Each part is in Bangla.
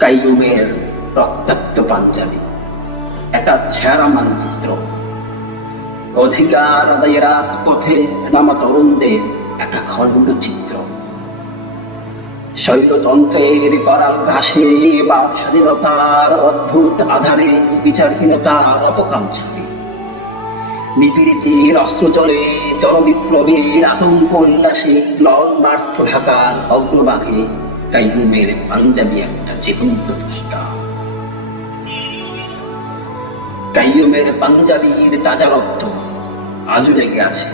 কাইয়ুমের রক্তাক্ত পাঞ্জাবি, একটা ছেঁড়া মানচিত্র, অধিকার আদায়ের রাজপথে নামা তরুণদের একটা খণ্ড চিত্র। শৈলতন্ত্রের করাল ঘাসে বা স্বাধীনতার অদ্ভুত আধারে, বিচারহীনতার অপকাল ছাড়ে, নিপীড়িতের অস্ত্র চলে, জনবিপ্লবীর আতঙ্ক উল্লাসে, লং মার্চ ঢাকার অগ্রভাগে কাইয়ুমের পাঞ্জাবি একটা জীবন্ত পোস্টার। কাইয়ুমের পাঞ্জাবির তাজা রক্ত আজও লেগে আছে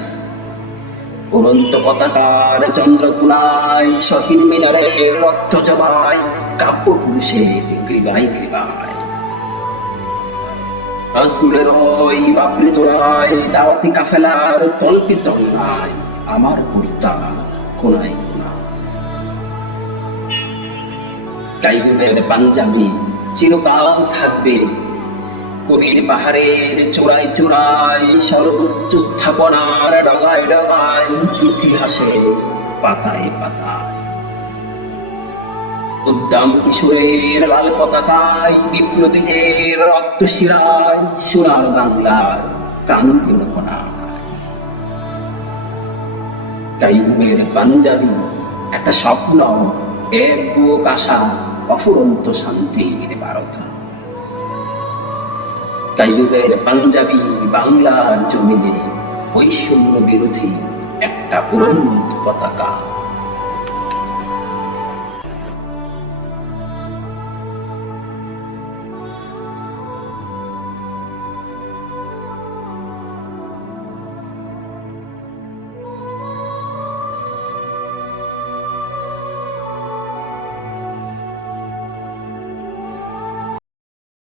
উড়ন্ত পতাকার চন্দ্রকুলায়, শহীদ মিনারের রক্ত জবায়, কাব্য পুরুষের গ্রীবায় গ্রীবায়। নজরুলের ওই বাবরি তোরায়, দাওয়াতি কাফেলার তল্পি তল্লায়, আমার কবিতা কোনায় কোনায়। কাইয়ুমের পাঞ্জাবি চিরকাল থাকবে কবির পাহাড়ের চূড়ায় চূড়ায়, সর্বোচ্চ স্থাপনার ডগায় ডগায়, ইতিহাসের পাতায় পাতায়। উদ্দাম কিশোরের লাল পতাকায়, বিপ্লবীদের রক্ত শিরায়, সোনার বাংলার ক্রান্তি মোহনায়। কাইয়ুমের পাঞ্জাবি একটা স্বপ্ন, এক বুক আশা, অফুরন্ত শান্তির বারতা। কাইয়ুমের পাঞ্জাবি বাংলার জমিনে বৈষম্য বিরোধী একটা উড়ন্ত পতাকা।